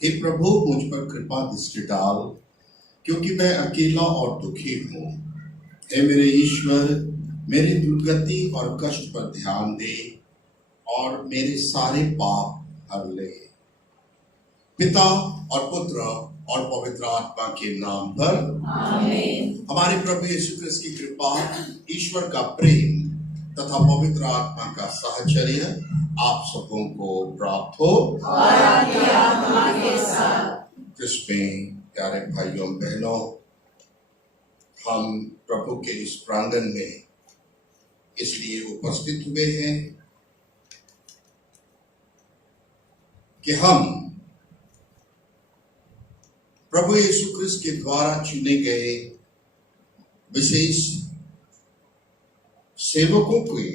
हे प्रभु, मुझ पर कृपा दृष्टि डाल, क्योंकि मैं अकेला और दुखी हूँ। हे मेरे ईश्वर, मेरी दुर्गति और कष्ट पर ध्यान दे और मेरे सारे पाप हर ले। पिता और पुत्र और पवित्र आत्मा के नाम पर आमीन। हमारे प्रभु यीशु क्रिस्त की कृपा, ईश्वर का प्रेम तथा पवित्र आत्मा का साहचर्य आप सबों को प्राप्त हो और आपकी आत्मा के साथ। जिसमें प्यारे भाइयों बहनों, हम प्रभु के इस प्रांगण में इसलिए उपस्थित हुए हैं कि हम प्रभु यीशु क्रिस्त के द्वारा चुने गए विशेष सेवकों के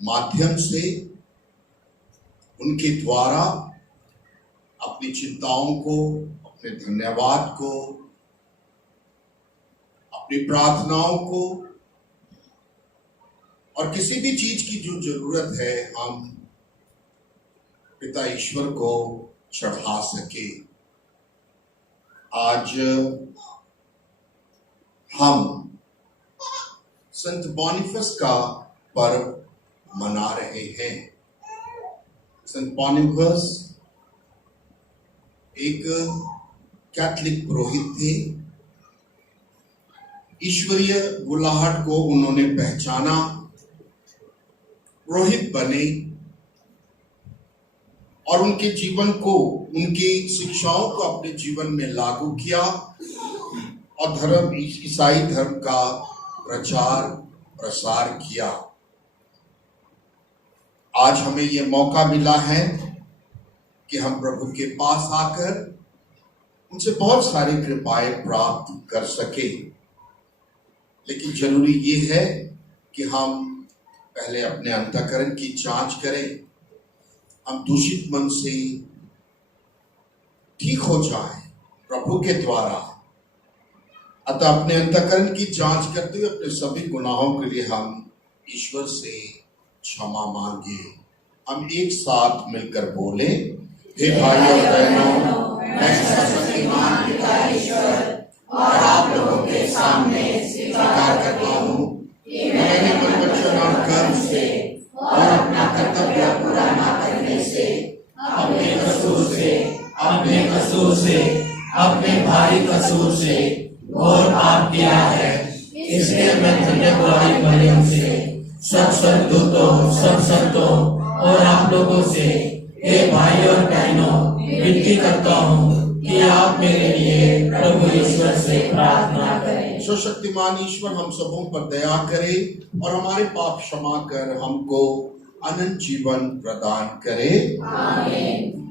माध्यम से उनके द्वारा अपनी चिंताओं को, अपने धन्यवाद को, अपनी प्रार्थनाओं को और किसी भी चीज की जो जरूरत है, हम पिता ईश्वर को चढ़ा सके। आज हम संत बॉनिफस का पर्व मना रहे हैं। संत बॉनिफस एक कैथोलिक पुरोहित थे। ईश्वरीय बुलाहट को उन्होंने पहचाना, पुरोहित बने और उनके जीवन को, उनकी शिक्षाओं को अपने जीवन में लागू किया और धर्म, ईसाई धर्म का प्रचार प्रसार किया। आज हमें यह मौका मिला है कि हम प्रभु के पास आकर उनसे बहुत सारी कृपाएं प्राप्त कर सके। लेकिन जरूरी ये है कि हम पहले अपने अंतःकरण की जांच करें, हम दूषित मन से ठीक हो जाएं प्रभु के द्वारा। अतः अपने अंतःकरण की जांच करते हुए अपने सभी गुनाहों के लिए हम ईश्वर से क्षमा मांगे। हम एक साथ मिलकर बोले, हे भाइयों बहनों, मैं सर्वशक्तिमान पिता ईश्वर और आप लोगों के सामने स्वीकार करता हूँ कि मैंने मन, वचन और कर्म से और अपना कर्तव्य पूरा न करने से अपने कसूर से, अपने कसूर से, अपने भारी कसूर से घोर पाप किया है। इसलिए मैं धन्य कुआरी मरियम से, सब संतों, सब संतों और आप लोगों से, हे भाई और बहनों, विनती करता हूँ कि आप मेरे लिए प्रभु ईश्वर से प्रार्थना करें। सर्वशक्तिमान ईश्वर हम सबों पर दया करे और हमारे पाप क्षमा कर हमको अनंत जीवन प्रदान करे। आमीन।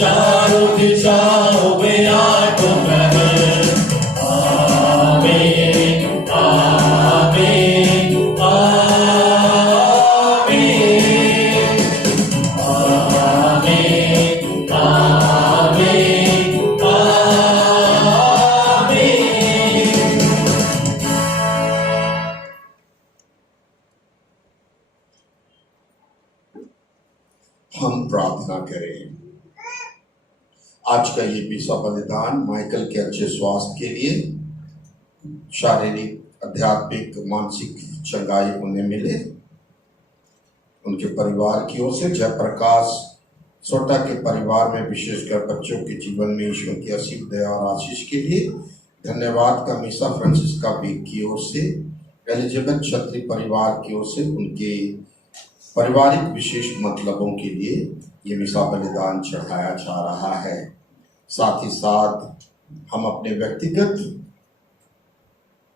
चारों दिशाओं में आठों पहर आमीन। हम प्रार्थना करें। आज का ये पिसा बलिदान माइकल के अच्छे स्वास्थ्य के लिए, शारीरिक, आध्यात्मिक, मानसिक चंगाई उन्हें मिले, उनके परिवार की ओर से जयप्रकाश सोटा के परिवार में, विशेषकर बच्चों के जीवन में ईश्वर की असीम दया और आशीष के लिए धन्यवाद का मिसा फ्रांसिस्का वीक की ओर से, एलिजाबेथ छत्री परिवार की ओर से उनके पारिवारिक विशेष मतलबों के लिए ये मिसा बलिदान चढ़ाया जा रहा है। साथ ही साथ हम अपने व्यक्तिगत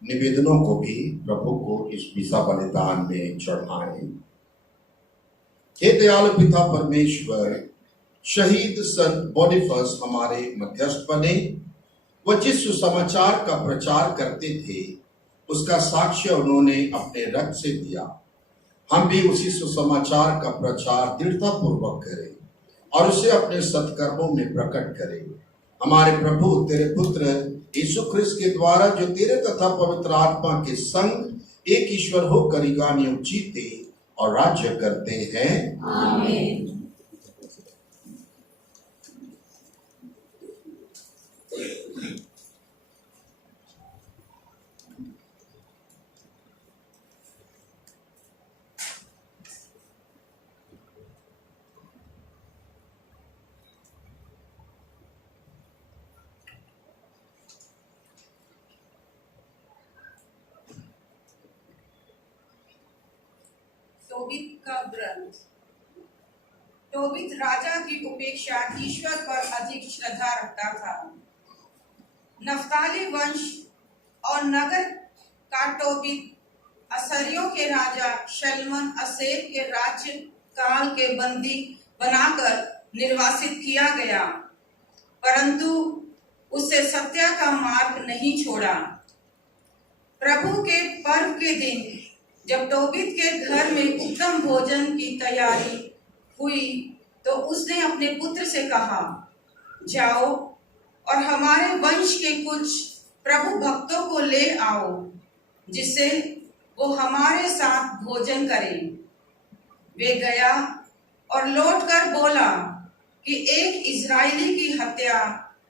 निवेदनों को भी प्रभु को इस मिसा बलिदान में चढ़ाएं। हे दयालु पिता परमेश्वर, शहीद संत बोनीफेस हमारे मध्यस्थ बने। वह जिस सुसमाचार का प्रचार करते थे उसका साक्ष्य उन्होंने अपने रक्त से दिया। हम भी उसी सुसमाचार का प्रचार दृढ़ता पूर्वक करें और उसे अपने सत्कर्मों में प्रकट करें। हमारे प्रभु तेरे पुत्र यीशु ख्रिस्त के द्वारा, जो तेरे तथा पवित्र आत्मा के संग एक ईश्वर होकर युगानुयुग जीते और राज्य करते हैं। आमीन। तोबित का ग्रंथ। तोबित राजा की उपेक्षा ईश्वर पर अधिक श्रद्धा रखता था। नफ्ताली वंश और नगर का तोबित असरियों के राजा शल्मन असेर के राज्य काल के बंदी बनाकर निर्वासित किया गया, परंतु उससे सत्य का मार्ग नहीं छोड़ा। प्रभु के पर्व के दिन जब तोबित के घर में उत्तम भोजन की तैयारी हुई तो उसने अपने पुत्र से कहा, जाओ और हमारे वंश के कुछ प्रभु भक्तों को ले आओ, जिससे वो हमारे साथ भोजन करें। वे गया और लौटकर बोला कि एक इजरायली की हत्या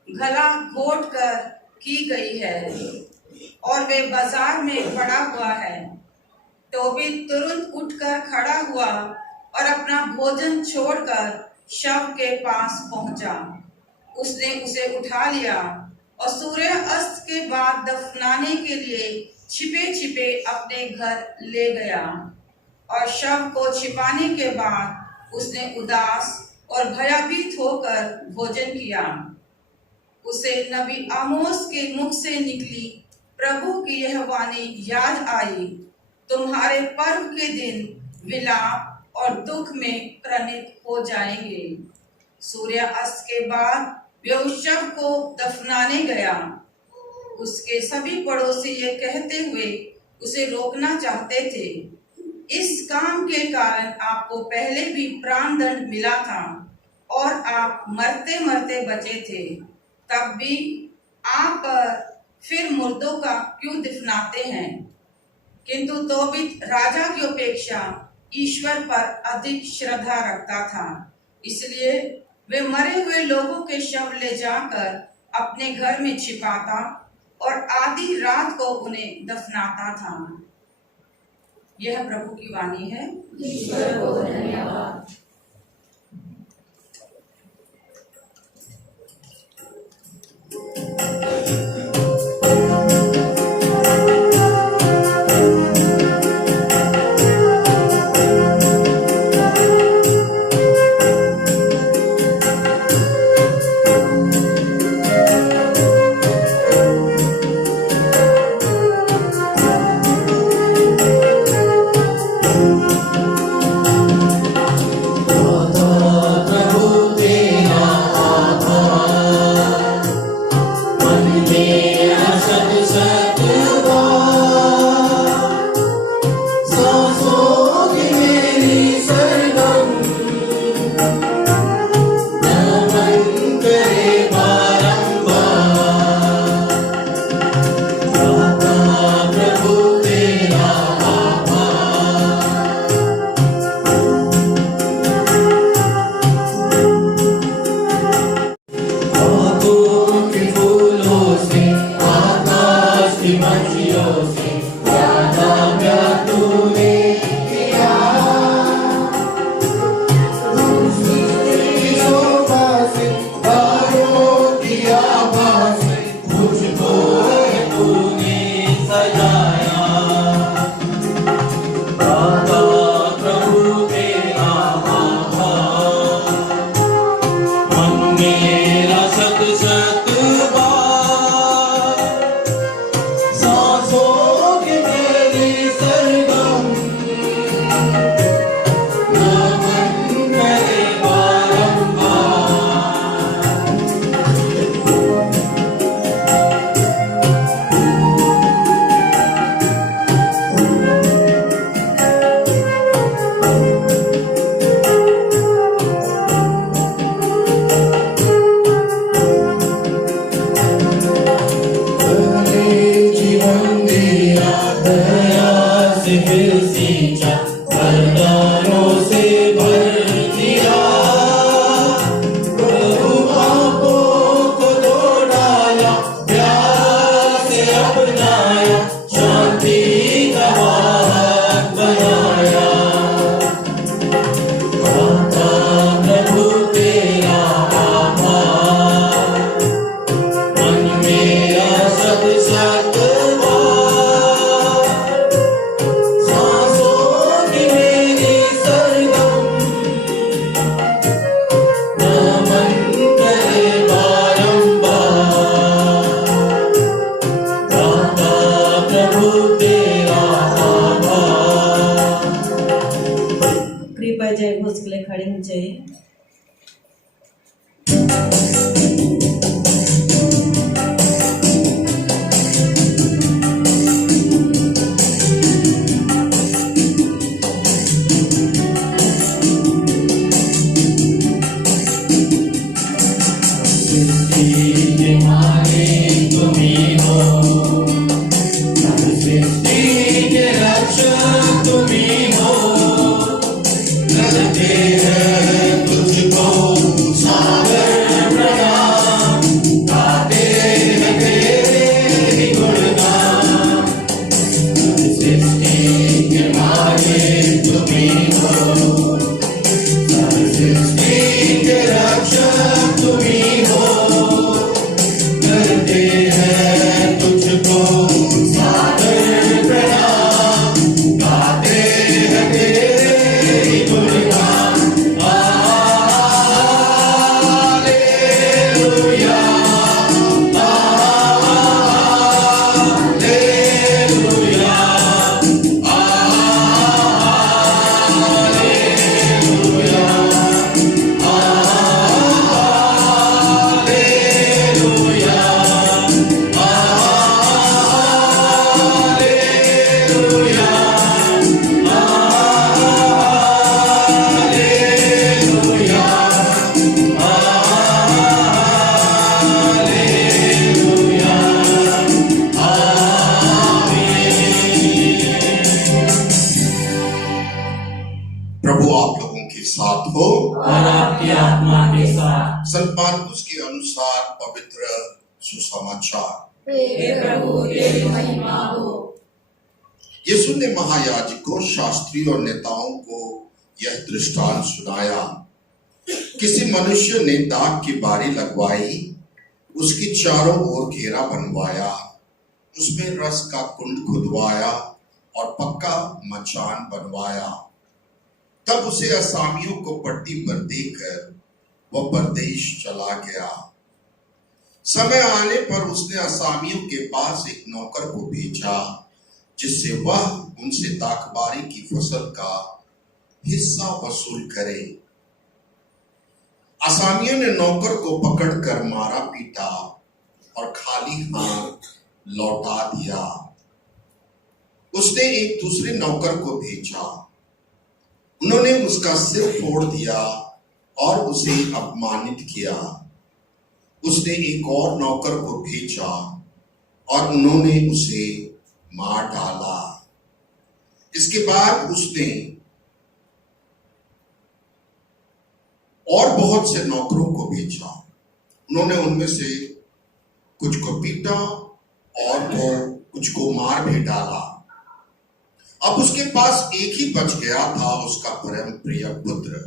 गला घोट कर की गई है और वे बाजार में पड़ा हुआ है। तोबित तुरंत उठकर खड़ा हुआ और अपना भोजन छोड़कर शव के पास पहुंचा। उसने उसे उठा लिया और सूर्य अस्त के बाद दफनाने के लिए छिपे छिपे अपने घर ले गया, और शव को छिपाने के बाद उसने उदास और भयभीत होकर भोजन किया। उसे नबी आमोस के मुख से निकली प्रभु की यह वाणी याद आई, तुम्हारे पर्व के दिन विलाप और दुख में प्रणित हो जाएंगे। सूर्य अस्त के बाद वे उस शव को दफनाने गया। उसके सभी पड़ोसी ये कहते हुए उसे रोकना चाहते थे, इस काम के कारण आपको पहले भी प्राण दंड मिला था और आप मरते मरते बचे थे, तब भी आप फिर मुर्दों का क्यों दफनाते हैं। किंतु तोबित राजा की अपेक्षा ईश्वर पर अधिक श्रद्धा रखता था, इसलिए वे मरे हुए लोगों के शव ले जाकर अपने घर में छिपाता और आधी रात को उन्हें दफनाता था। यह प्रभु की वाणी है। ईश्वर को धन्यवाद। मन में मसीहों से ज्यादा प्यार तूने किया। मुझको तूने सजाया। दाता प्रभु तेरा आभार। मन मेरा सत सत बार सांसों की मेरी सरगम नमन करे बारंबार। जीवन दिया दया से फिर सींचा, वरदानों से भर दिया। प्रभु पापों को धो डाला, प्यार से अपनाया, शांति का वाहक बनाया। दाता प्रभु तेरा आभार। मन मेरा सत सत बार सांसों की मेरी सरगम नमन करे बारंबार। दाता प्रभु तेरा आभार। कृपया जय घोष के लिए खड़े हो जाइए। सृष्टि के मालिक तुम्ही हो, सृष्टि के रक्षक तुम्ही हो। करते हैं तुझको सागर प्रणाम, गाते हैं तेरे ही गुणगान। सृष्टि के मालिक तुम्ही हो, सृष्टि के रक्षक तुम्ही हो। करते हैं तुझको सादर प्रणाम, गाते हैं तेरे ही गुणगान। Hallelujah, hallelujah, hallelujah, hallelujah, hallelujah, hallelujah, hallelujah, प्रभु आप लोगों के साथ हो। और आपकी आत्मा के साथ। संत मार्कुस के अनुसार पवित्र सुसमाचार। हे प्रभु तेरी महिमा हो। यीशु ने महायाजकों, शास्त्री और नेताओं को यह दृष्टांत सुनाया। किसी मनुष्य ने दाख की बारी लगवाई, उसकी चारों ओर घेरा बनवाया, उसमें रस का कुंड खुदवाया और पक्का मचान बनवाया। तब उसे असामियों को पट्टी पर देकर वह परदेश चला गया। समय आने पर उसने असामियों के पास एक नौकर को भेजा, जिससे वह उनसे दाखबारी की फसल का हिस्सा वसूल करे। असामियों ने नौकर को पकड़कर मारा पीटा और खाली हाथ लौटा दिया। उसने एक दूसरे नौकर को भेजा, उन्होंने उसका सिर फोड़ दिया और उसे अपमानित किया। उसने एक और नौकर को भेजा और उन्होंने उसे मार डाला। इसके बाद उसने और बहुत से नौकरों को भेजा, उन्होंने उनमें से कुछ को पीटा और को कुछ मुझको मार भी डाला। अब उसके पास एक ही बच गया था, उसका परम प्रिय पुत्र।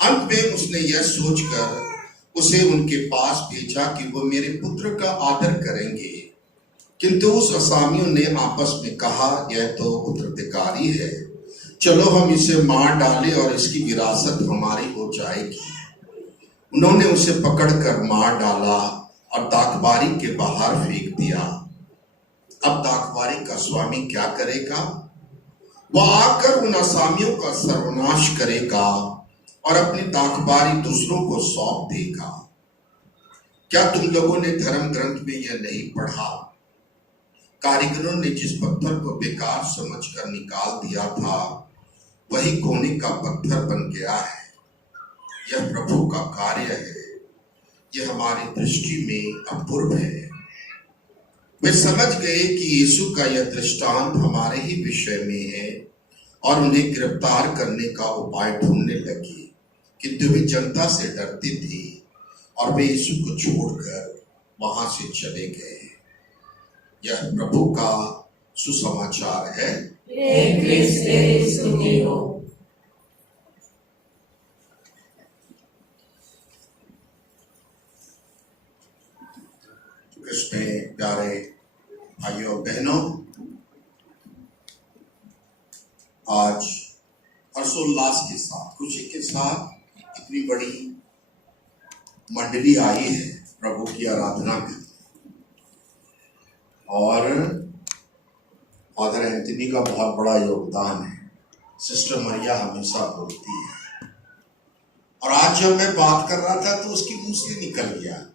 अंत में उसने यह सोचकर उसे उनके पास भेजा कि वो मेरे पुत्र का आदर करेंगे। किंतु उस असामियों ने आपस में कहा, यह तो उत्तराधिकारी है, चलो हम इसे मार डालें और इसकी विरासत हमारी हो जाएगी। उन्होंने उसे पकड़कर मार डाला और दाखबारी के बाहर फेंक दिया। अब दाखबारी का स्वामी क्या करेगा? वह आकर उन असामियों का सर्वनाश करेगा और अपनी दाखबारी दूसरों को सौंप देगा। क्या तुम लोगों ने धर्म ग्रंथ में यह नहीं पढ़ा? कारीगरों ने जिस पत्थर को बेकार समझकर निकाल दिया था, वही कोने का पत्थर बन गया है। यह प्रभु का कार्य है, यह हमारी दृष्टि में अपूर्व है। वे समझ गए कि यीशु का यह दृष्टांत हमारे ही विषय में है और उन्हें गिरफ्तार करने का उपाय ढूंढने लगे। किंतु वे जनता से डरते थे और वे यीशु को छोड़कर वहां से चले गए। यह प्रभु का सुसमाचार है। हे क्रिस्त तेरी स्तुति हो। कृष्ण में प्यारे भाइयों बहनों, आज हर्षोल्लास के साथ, खुशी के साथ इतनी बड़ी मंडली आई है प्रभु की आराधना करने। और फादर एंथनी का बहुत बड़ा योगदान है। सिस्टर मरिया हमेशा बोलती है, और आज जब मैं बात कर रहा था तो उसके मुंह से निकल गया,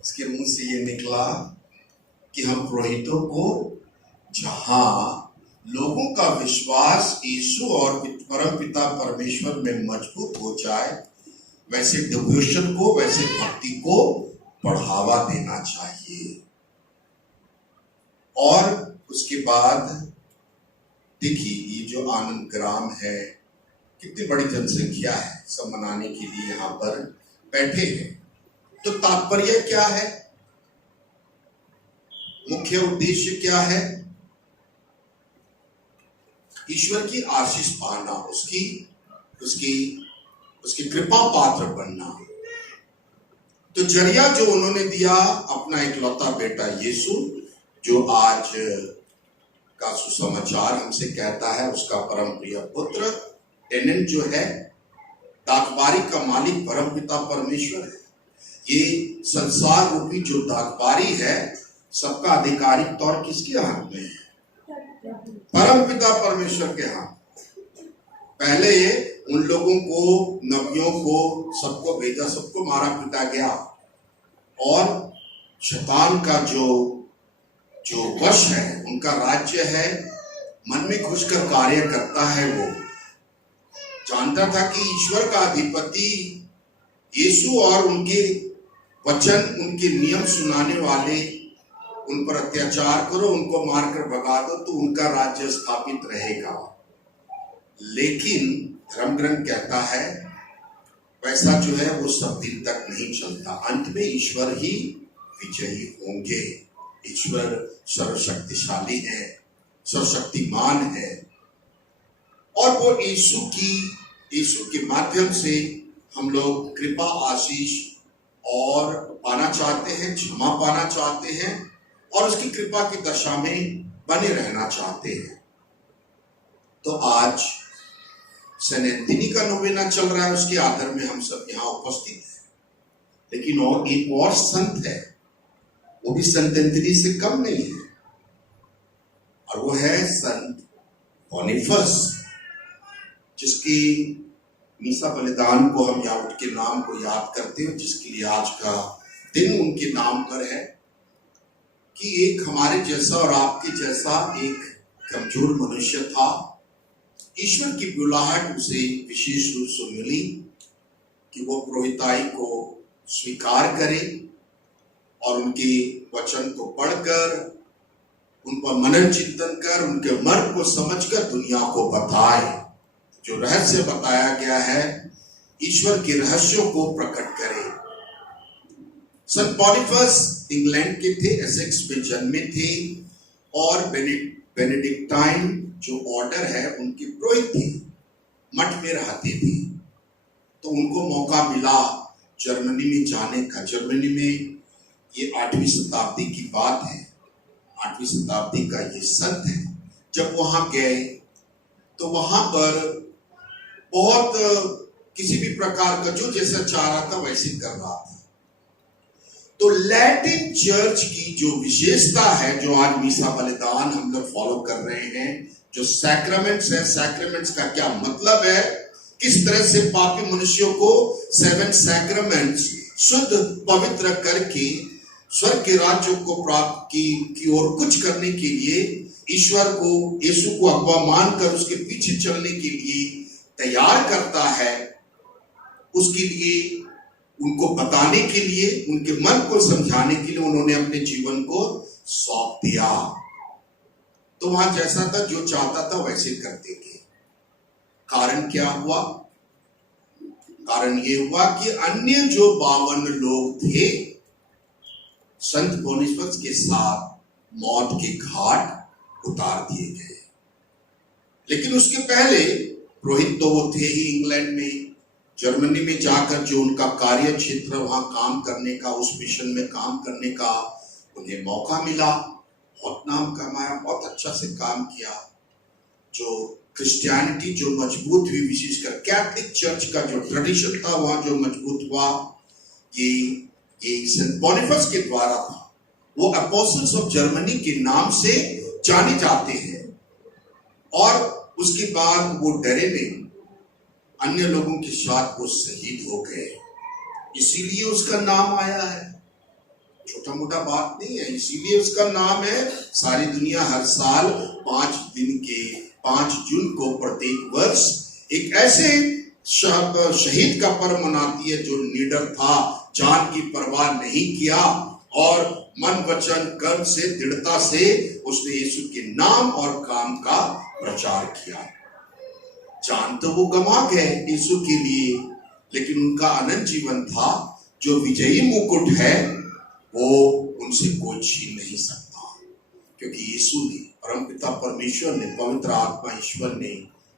उसके मुंह से ये निकला कि हम पुरोहितों को, जहां लोगों का विश्वास यीशु और परम पिता परमेश्वर में मजबूत हो जाए, वैसे डिवोशन को, वैसे भक्ति को बढ़ावा देना चाहिए। और उसके बाद देखिए, ये जो आनंद ग्राम है, कितनी बड़ी जनसंख्या है, सब मनाने के लिए यहाँ पर बैठे हैं। तो तात्पर्य क्या है? मुख्य उद्देश्य क्या है? ईश्वर की आशीष पाना, उसकी कृपा पात्र बनना। तो जरिया जो उन्होंने दिया, अपना इकलौता बेटा यीशु, जो आज का सुसमाचार हमसे कहता है, उसका परम प्रिय पुत्र टेनेंट जो है, दाखबारी का मालिक परम पिता परमेश्वर है। ये संसार रूपी जो दाखबारी है, सबका आधिकारिक तौर किसके हाथ में है? परम पिता परमेश्वर के हाथ। पहले उन लोगों को, नबियों को, सबको भेजा, सबको मारा पीटा गया, और शैतान का जो वश है, उनका राज्य है, मन में घुसकर कार्य करता है। वो जानता था कि ईश्वर का अधिपति यीशु और उनके वचन, उनके नियम सुनाने वाले, उन पर अत्याचार करो, उनको मारकर भगा दो तो उनका राज्य स्थापित रहेगा। लेकिन धर्म ग्रंथ कहता है वैसा जो है वो सब दिन तक नहीं चलता। अंत में ईश्वर ही विजयी होंगे। ईश्वर सर्वशक्तिशाली है, सर्वशक्तिमान है, और वो यीशु के माध्यम से हम लोग कृपा, आशीष और पाना चाहते हैं, क्षमा पाना चाहते हैं, और उसकी कृपा की दशा में बने रहना चाहते हैं। तो आज सेंट एंथनी का नोवेना चल रहा है, उसके आदर में हम सब यहाँ उपस्थित हैं। लेकिन और एक और संत है, वो भी संत एंथनी से कम नहीं है, और वो है संत बोनीफस, जिसकी मीसा बलिदान को हम यहाँ उनके नाम को याद करते हैं, जिसके लिए आज का दिन उनके नाम पर है। कि एक हमारे जैसा और आपके जैसा एक कमजोर मनुष्य था, ईश्वर की बुलाहट उसे विशेष रूप से मिली कि वो पुरोहिताई को स्वीकार करे और उनके वचन को पढ़कर, उन पर मनन चिंतन कर, उनके मर्म को समझकर दुनिया को बताए। जो रहस्य बताया गया है, ईश्वर के रहस्यों को प्रकट करे। संत बोनीफस इंग्लैंड के थे, एसेक्स में जन्मे थे और बेनेडिक्टाइन जो ऑर्डर है उनके पुरोहित थे, मठ में रहते थे। तो उनको मौका मिला जर्मनी में जाने का। जर्मनी में ये 8वीं शताब्दी की बात है, 8वीं शताब्दी का ये संत है। जब वहां गए तो वहां पर बहुत किसी भी प्रकार का जो जैसा चाह रहा था वैसे कर रहा था। तो लैटिन चर्च की जो विशेषता है, जो आज मीसा बलिदान हम लोग फॉलो कर रहे हैं, जो सैक्रामेंट्स है, सैक्रामेंट्स का क्या मतलब है, किस तरह से पापी मनुष्यों को 7 सैक्रामेंट्स शुद्ध पवित्र करके स्वर्ग के राज्य को प्राप्त की ओर कुछ करने के लिए ईश्वर को, यीशु को अगवा मानकर उसके पीछे चलने के लिए तैयार करता है। उसके लिए, उनको बताने के लिए, उनके मन को समझाने के लिए उन्होंने अपने जीवन को सौंप दिया। तो वहां जैसा था, जो चाहता था वैसे करते थे। कारण क्या हुआ? कारण ये हुआ कि अन्य जो 52 लोग थे संत बोनिफेस के साथ मौत के घाट उतार दिए गए। लेकिन उसके पहले पुरोहित तो वो थे ही इंग्लैंड में, जर्मनी में जाकर जो उनका कार्य क्षेत्र, वहां काम करने का, उस मिशन में काम करने का उन्हें मौका मिला। बहुत नाम कमाया, बहुत अच्छा से काम किया। जो क्रिश्चियनिटी जो मजबूत हुई, विशेषकर कैथोलिक चर्च का जो ट्रेडिशन था वहां जो मजबूत हुआ, ये सेंट बोनिफेस के द्वारा था। वो अपोस्टल्स ऑफ जर्मनी के नाम से जाने जाते हैं। और उसके बाद वो डरे नहीं, अन्य लोगों के साथ वो शहीद हो गए, इसीलिए उसका नाम आया है। छोटा मोटा बात नहीं है, इसीलिए उसका नाम है। सारी दुनिया हर साल 5 जून को प्रत्येक वर्ष एक ऐसे शहीद का पर्व मनाती है जो निडर था, जान की परवाह नहीं किया और मन वचन कर्म से, दृढ़ता से उसने यीशु के नाम और काम का प्रचार किया। जान तो वो गंवा गए यीशु के लिए, लेकिन उनका अनंत जीवन था। जो विजयी मुकुट है वो उनसे कोई छीन नहीं सकता, क्योंकि यीशु ने, परमपिता परमेश्वर ने, पवित्र आत्मा ईश्वर ने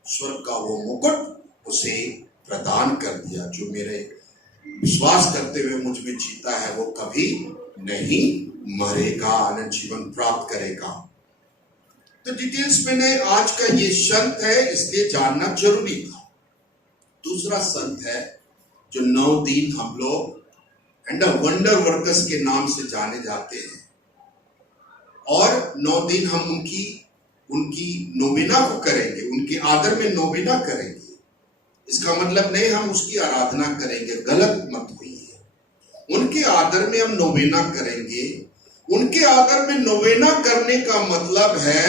स्वर्ग का वो मुकुट उसे प्रदान कर दिया। जो मेरे विश्वास करते हुए मुझ में जीता है वो कभी नहीं मरेगा, अनंत जीवन प्राप्त करेगा। तो डिटेल्स में नहीं, आज का ये संत है इसलिए जानना जरूरी था। दूसरा संत है जो 9 दिन हम लोग एंड वंडर वर्कर्स के नाम से जाने जाते हैं, और 9 दिन हम उनकी नोवेना को करेंगे, उनके आदर में नोवेना करेंगे। इसका मतलब नहीं हम उसकी आराधना करेंगे, गलत मत होइए। उनके आदर में हम नोवेना करेंगे। उनके आदर में नोवेना करने का मतलब है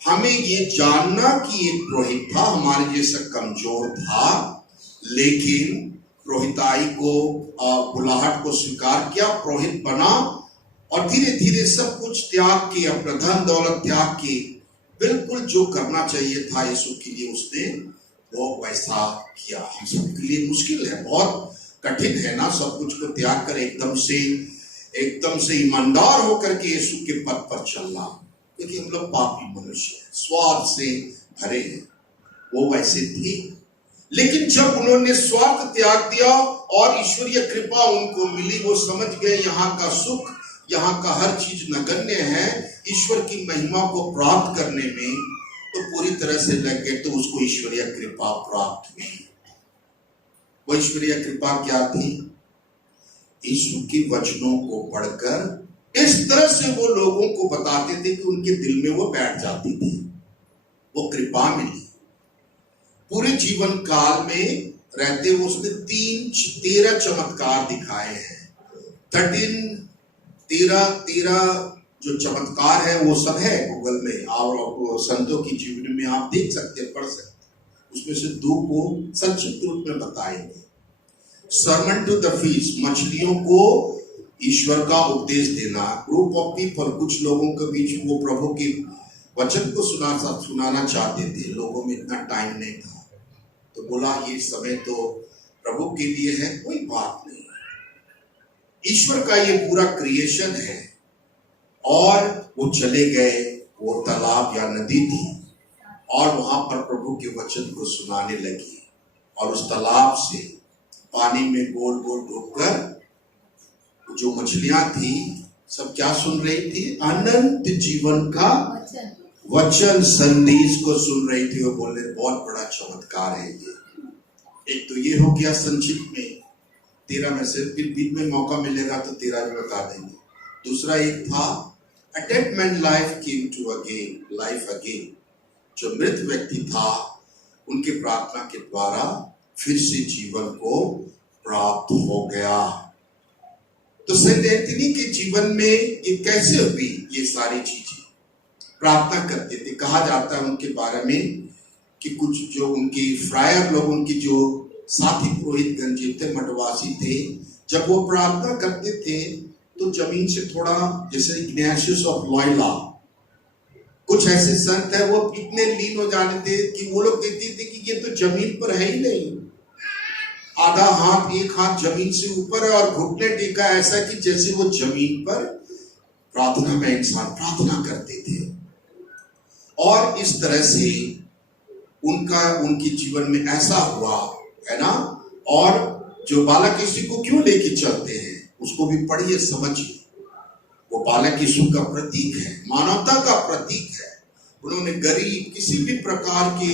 हमें ये जानना कि एक पुरोहित था, हमारे जैसा कमजोर था, लेकिन पुरोहिताई को, बुलाहट को स्वीकार किया, पुरोहित बना और धीरे धीरे सब कुछ त्याग के, अपना धन दौलत त्याग के, बिल्कुल जो करना चाहिए था यीशु के लिए उसने वो वैसा किया। हम सबके लिए मुश्किल है, बहुत कठिन है ना, सब कुछ को त्याग कर एकदम से ईमानदार होकर के यीशु के पद पर चलना। क्योंकि हम लोग पापी मनुष्य हैं, स्वार्थ से भरे हैं। वो वैसे थे, लेकिन जब उन्होंने स्वार्थ त्याग दिया और ईश्वरीय कृपा उनको मिली, वो समझ गए यहाँ का सुख, यहाँ का हर चीज नगण्य है ईश्वर की महिमा को प्राप्त करने में, तो पूरी तरह से लग गए। तो उसको ईश्वरीय कृपा प्राप्त हुई। वो ईश्वरीय कृपा क्या थी? यीशु के वचनों को पढ़कर इस तरह से वो लोगों को बताते थे कि उनके दिल में वो बैठ जाती थी, वो कृपा मिली। पूरे जीवन काल में रहते हुए उसने 13 चमत्कार दिखाए हैं। 13 जो चमत्कार है वो सब है गूगल में, और संतों की जीवनी में आप देख सकते हैं, पढ़ सकते हैं। उसमें से 2 को संक्षिप्त रूप में बताएंगे। सर्मन टू द फिश, मछलियों को ईश्वर का उपदेश देना। ग्रुप ऑफ पीपल, कुछ लोगों के बीच वो प्रभु के वचन को सुनाना चाहते थे, लोगों में इतना टाइम नहीं था, तो बोला ये समय तो प्रभु के लिए है, कोई बात नहीं। ईश्वर का ये पूरा क्रिएशन है। और वो चले गए, वो तालाब या नदी थी, और वहां पर प्रभु के वचन को सुनाने लगी। और उस तालाब से पानी में गोल गोल डूबकर जो मछलियां थी सब क्या सुन रही थी? अनंत जीवन का वचन, संदेश को सुन रही थी। वो बोले बहुत बड़ा चमत्कार है ये। एक तो ये हो गया संक्षिप्त में, 13 में से, फिर बीच में मौका मिलेगा तो 13 भी बता देंगे। दूसरा एक था A dead man life came to life again। जो मृत व्यक्ति था उनके प्रार्थना के द्वारा फिर से जीवन को प्राप्त हो गया। तो सेंट एंथनी के जीवन में ये कैसे हुई? ये सारी चीजें प्रार्थना करते थे। कहा जाता है उनके बारे में कि कुछ जो उनके फ्रायर लोग, उनके जो साथी पुरोहित गंजीव थे, मठवासी थे, जब वो प्रार्थना करते थे तो जमीन से थोड़ा, जैसे इग्नाशियस ऑफ लॉयोला, कुछ ऐसे संत है, वो इतने लीन हो जाते थे कि वो लोग कहते थे कि ये तो जमीन पर है ही नहीं। आधा हाथ, एक हाथ जमीन से ऊपर है और घुटने टेका, ऐसा कि जैसे वो जमीन पर प्रार्थना में इंसान प्रार्थना करते थे। और इस तरह से उनके जीवन में ऐसा हुआ है ना। और जो बालक यीशु को क्यों लेके चलते हैं उसको भी पढ़िए, समझिए। वो बालक यीशु का प्रतीक है, मानवता का प्रतीक है। उन्होंने गरीब, किसी भी प्रकार के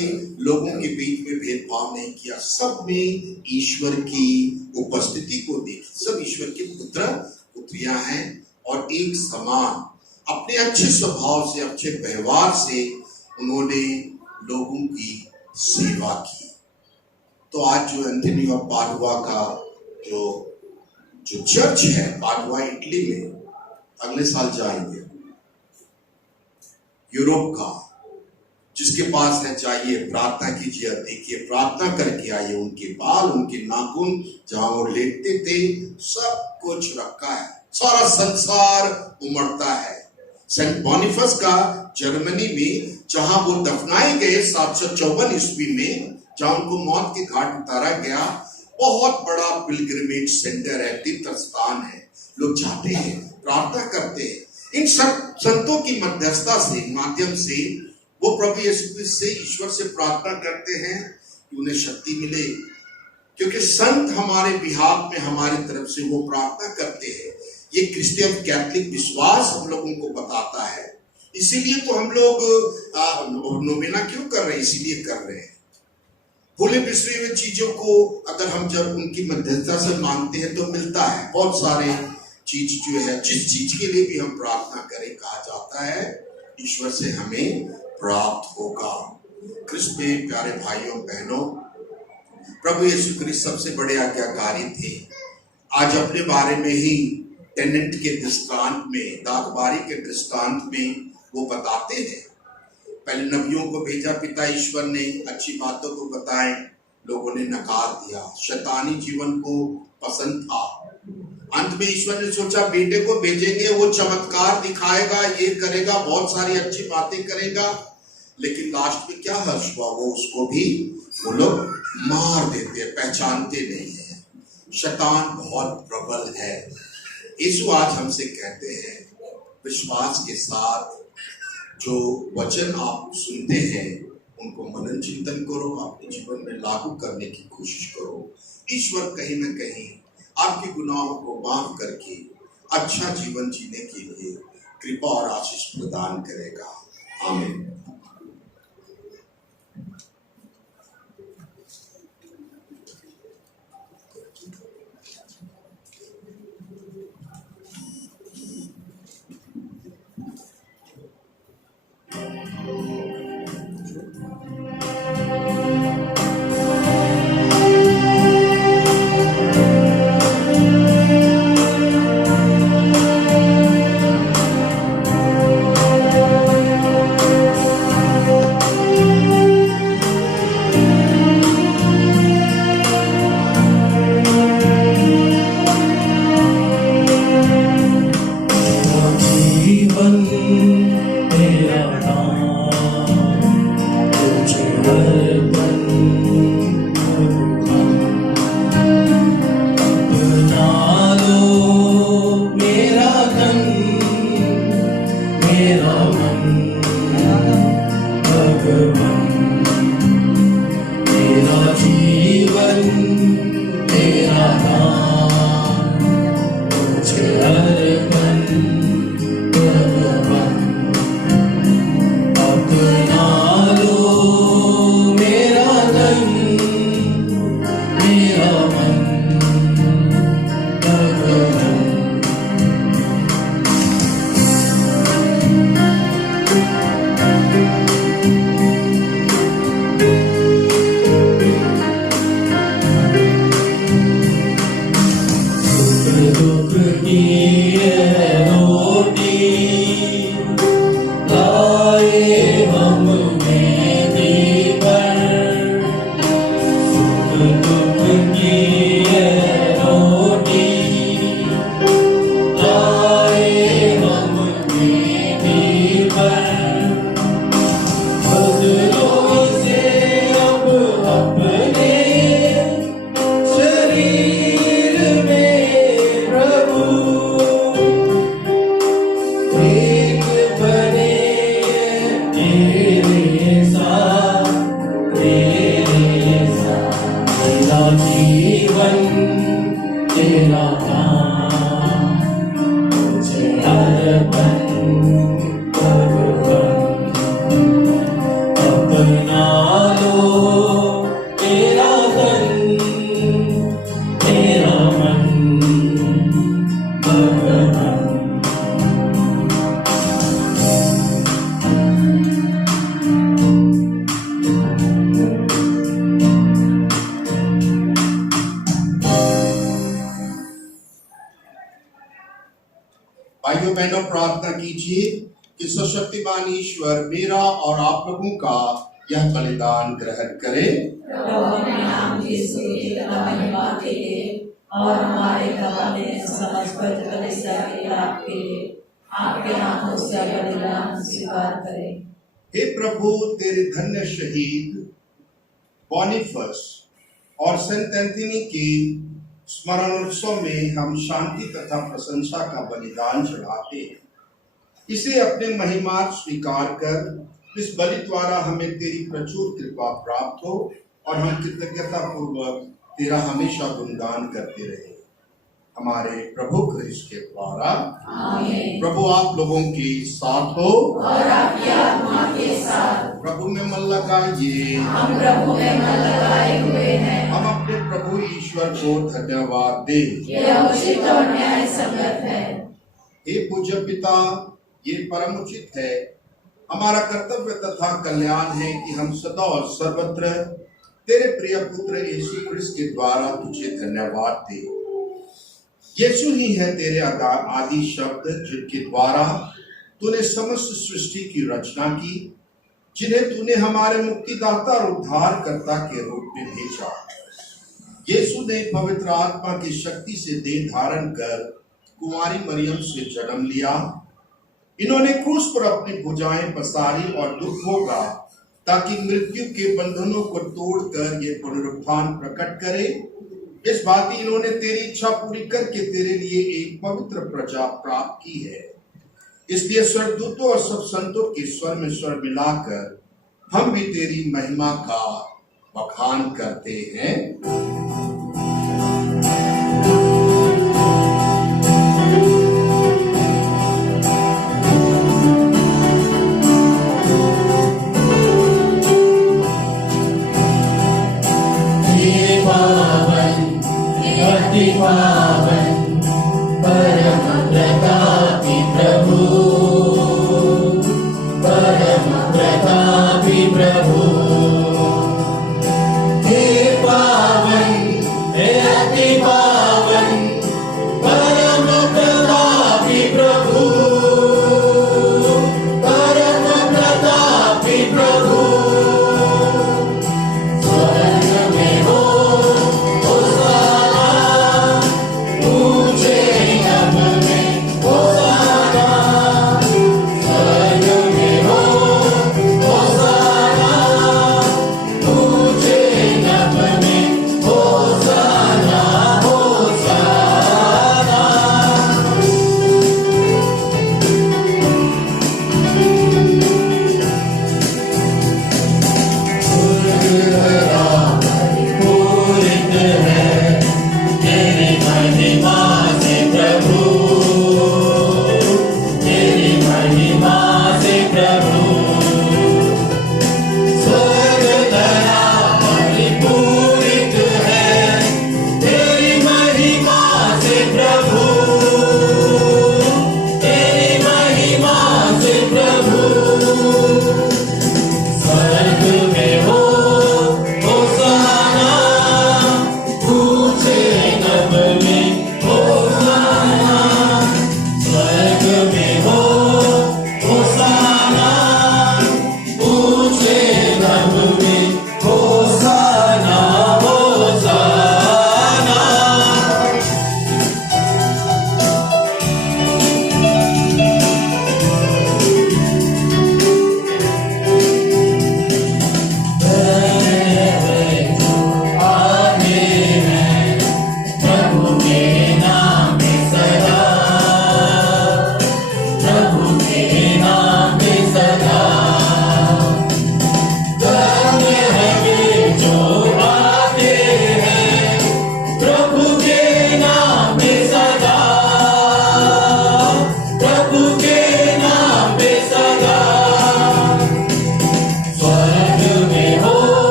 लोगों के बीच में भेदभाव नहीं किया। सब में ईश्वर की उपस्थिति को देखी। सब ईश्वर के पुत्र पुत्रियां हैं और एक समान अपने अच्छे स्वभाव से, अच्छे व्यवहार से उन्होंने लोगों की सेवा की। तो आज जो एंथनी ऑफ पादुआ का जो चर्च है पादुआ इटली में, अगले साल जाएंगे, यूरोप का, जिसके पास है जाइए, प्रार्थना कीजिए, देखिए, प्रार्थना करके आइए। उनके बाल, उनके नाखून, जहां वो लेटते थे, सब कुछ रखा है। सारा संसार उमड़ता है। सेंट बॉनिफस का जर्मनी में, जहां वो दफनाए गए 754 ईस्वी में, जहां उनको मौत के घाट उतारा गया, बहुत बड़ा पिलग्रिमेज सेंटर है, तीर्थ स्थान है। लोग जाते हैं, प्रार्थना करते हैं। इन सब संतों की मध्यस्थता से, माध्यम से वो प्रभु यीशु क्रिस्त से, ईश्वर से प्रार्थना करते हैं कि उन्हें शक्ति मिले, क्योंकि संत हमारे बिहाफ में, हमारी तरफ से वो प्रार्थना करते हैं। ये क्रिश्चियन कैथलिक विश्वास हम लोगों को बताता है। इसीलिए तो हम लोग नोवेना क्यों कर रहे हैं? इसीलिए कर रहे हैं। भूले बिसरे हुए चीजों को अगर हम जब उनकी मध्यस्थता से मांगते हैं तो मिलता है। बहुत सारे चीज जो है, जिस चीज के लिए भी हम प्रार्थना करें, कहा जाता है ईश्वर से हमें प्राप्त होगा। कृष्ण में प्यारे भाइयों बहनों, प्रभु यीशु क्रिस्त सबसे बड़े आज्ञाकारी थे। आज अपने बारे में ही टेनेंट के दृष्टांत में, दागबारी के दृष्टांत में वो बताते हैं। पहले नबियों को भेजा पिता ईश्वर ने, अच्छी बातों को बताएं, लोगों ने नकार दिया। शैतानी जीवन को पसंद था। अंत में ईश्वर ने सोचा बेटे को भेजेंगे, वो चमत्कार दिखाएगा, ये करेगा, बहुत सारी अच्छी बातें करेगा। लेकिन लास्ट में क्या हर्ष हुआ? वो उसको भी वो लोग मार देते, पहचानते नहीं है। शैतान बहुत प्रबल है। यीशु आज हमसे कहते हैं, विश्वास के साथ जो वचन आप सुनते हैं उनको मनन चिंतन करो, अपने जीवन में लागू करने की कोशिश करो। ईश्वर कहीं न कहीं आपके गुनाहों को माफ करके अच्छा जीवन जीने के लिए कृपा और आशीष प्रदान करेगा। आमीन। मन भगवन, तेरा जीवन तेरा दान मुझे अर्पण भगवन, अपना लो मेरा तन मेरा मन भगवन। दुख की ये रोटी लाए हम मेरी पर, सुख दुख की ये रोटी लाए हम मेरी पर, बदलो इसे अब अपने शरीर में प्रभु, एक बने तेरे साथ तेरा जीवन तेरा काम मुझे अर्पण भगवन, अपना लो तेरा तन तेरा मन भगवन। भाइयों बहनों, प्रार्थना कीजिए कि सशक्तिमान ईश्वर मेरा और आप लोगों का यह बलिदान ग्रहण करे। प्रभु अपने नाम यीशु की महिमा के लिए और हमारे गवाने समझ पर कलीसिया के लाभ के लिए आपके हाथों से बलिदान स्वीकार करें। हे प्रभु, तेरे धन्य शहीद बॉनिफस और सेंट एंथनी के स्मरण उत्सव में हम शांति तथा प्रशंसा का बलिदान चढ़ाते हैं। इसे अपने महिमा स्वीकार कर इस बलि द्वारा हमें तेरी प्रचुर कृपा प्राप्त हो और हम कृतज्ञता पूर्वक तेरा हमेशा गुणगान करते रहे। हमारे प्रभु क्रिस्त के द्वारा आमीन। प्रभु आप लोगों के साथ हो और आपकी आत्मा के साथ। प्रभु में मन लगाइए। हम प्रभु में मन लगाए हुए हैं। हम अपने प्रभु ईश्वर को धन्यवाद दें। यह उचित और न्याय संगत है। हे पूज्य पिता, ये परम उचित है, हमारा कर्तव्य तथा कल्याण है कि हम सदा और सर्वत्र तेरे प्रिय पुत्र यीशु क्रिस्त के द्वारा तुझे धन्यवाद दें। यीशु ही है तेरे आदि शब्द जिनके द्वारा तूने समस्त सृष्टि की रचना की, जिन्हें तूने हमारे मुक्तिदाता और उद्धारकर्ता के रूप में भेजा। यीशु ने पवित्र आत्मा की शक्ति से देह धारण कर कुंवारी मरियम से जन्म लिया। इन्होंने क्रूस पर अपनी भुजाएं पसारी और दुख भोगा, ताकि मृत्यु के बंधनों को तोड़कर ये पुनरुत्थान प्रकट करे। इस बात इन्होंने तेरी इच्छा पूरी करके तेरे लिए एक पवित्र प्रजा प्राप्त की है। इसलिए स्वर्गदूतों और सब संतों के स्वर में स्वर मिलाकर हम भी तेरी महिमा का बखान करते हैं। पावन परम प्रतापी प्रभु, परम प्रतापी प्रभु, हे पावन हे अति पावन परम प्रतापी प्रभु, परम प्रतापी प्रभु, स्वर्ग में हो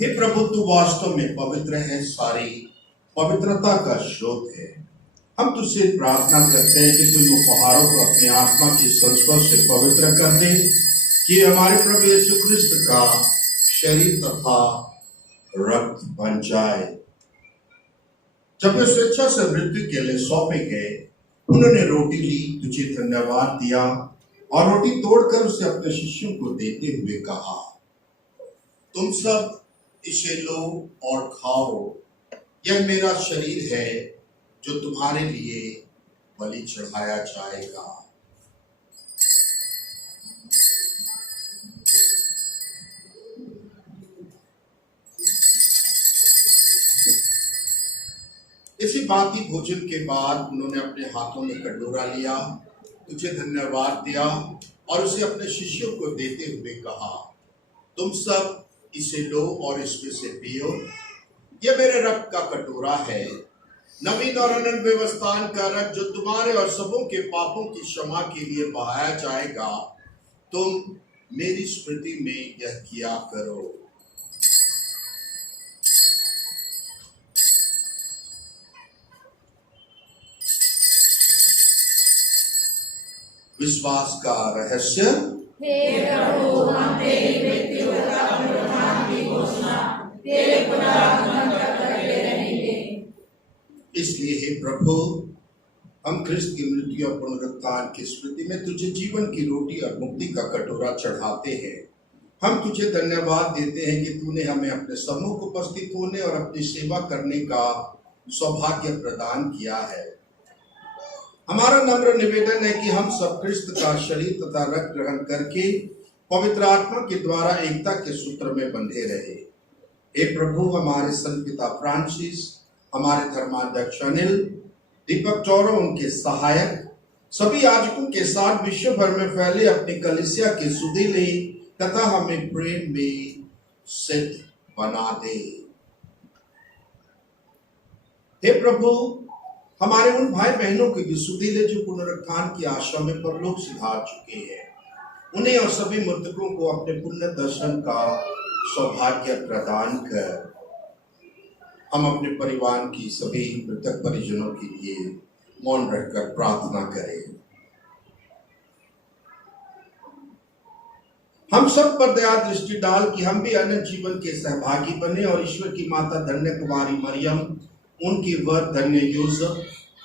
हे प्रभु, तू वास्तव में पवित्र है, सारी पवित्रता का स्रोत है। हम तुझसे प्रार्थना करते हैं कि तू इन उपहारों को अपने आत्मा के संस्पर्श से पवित्र कर दे, कि हमारे प्रभु यीशु ख्रिस्त का शरीर तथा रक्त बन जाए। जब वे स्वेच्छा से मृत्यु के लिए सौंपे गए, उन्होंने रोटी ली, तुझे धन्यवाद दिया और रोटी तोड़कर उसे अपने शिष्यों को देते हुए कहा, तुम सब इसे लो और खाओ, यह मेरा शरीर है जो तुम्हारे लिए बलि चढ़ाया जाएगा। इसी भांति भोजन के बाद उन्होंने अपने हाथों में कटोरा लिया, तुझे धन्यवाद दिया और उसे अपने शिष्यों को देते हुए कहा, तुम सब इसे लो और इसमें से पियो, यह मेरे रक्त का कटोरा है, नवीन और अनंत व्यवस्थान का रक्त, जो तुम्हारे और सबों के पापों की क्षमा के लिए बहाया जाएगा। तुम मेरी स्मृति में यह किया करो। विश्वास का रहस्य। हे प्रभु, हम तेरी मृत्यु तथा पुनरुत्थान की घोषणा तेरे पुनरागमन तक करते रहेंगे। इसलिए हे प्रभु, हम ख्रिस्त की मृत्यु और पुनरुत्थान की स्मृति में तुझे जीवन की रोटी और मुक्ति का कटोरा चढ़ाते हैं। हम तुझे धन्यवाद देते हैं कि तूने हमें अपने सम्मुख उपस्थित होने और अपनी सेवा करने का सौभाग्य प्रदान किया है। हमारा नम्र निवेदन है कि हम सब ख्रिस्त का शरीर तथा रक्त ग्रहण करके पवित्र आत्मा के द्वारा एकता के सूत्र में बंधे रहे। हे प्रभु, हमारे संत पिता फ्रांसिस, हमारे धर्माध्यक्ष अनिल, दीपक चौरो, उनके सहायक, सभी याजकों के साथ विश्व भर में फैले अपनी कलीसिया के सुधीले तथा हमें प्रेम में सिद्ध बना दे। हे प्रभु, हमारे उन भाई बहनों के भी सुधीले जो पुनरुत्थान की आशा में परलोक सिधार चुके हैं, उन्हें और सभी मृतकों को अपने पुण्य दर्शन का सौभाग्य प्रदान कर हम अपने परिवार की सभी मृतक परिजनों के लिए मौन रहकर प्रार्थना करें। हम सब पर दया दृष्टि डाल कि हम भी अनंत जीवन के सहभागी बने और ईश्वर की माता धन्य कुमारी मरियम, उनकी वर धन्य यूसुफ,